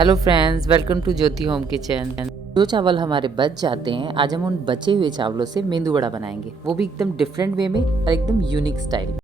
Hello friends, welcome to Jyoti home kitchen. जो चावल हमारे बच जाते हैं, आज हम उन बचे हुए चावलों से मेंदू वड़ा बनाएंगे, वो भी एकदम डिफरेंट वे में और एकदम यूनिक स्टाइल।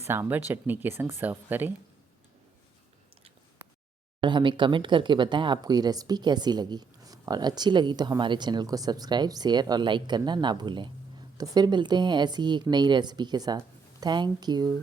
सांभर चटनी के संग सर्व करें और हमें कमेंट करके बताएं आपको ये रेसिपी कैसी लगी। और अच्छी लगी तो हमारे चैनल को सब्सक्राइब, शेयर और लाइक करना ना भूलें। तो फिर मिलते हैं ऐसी ही एक नई रेसिपी के साथ। Thank you.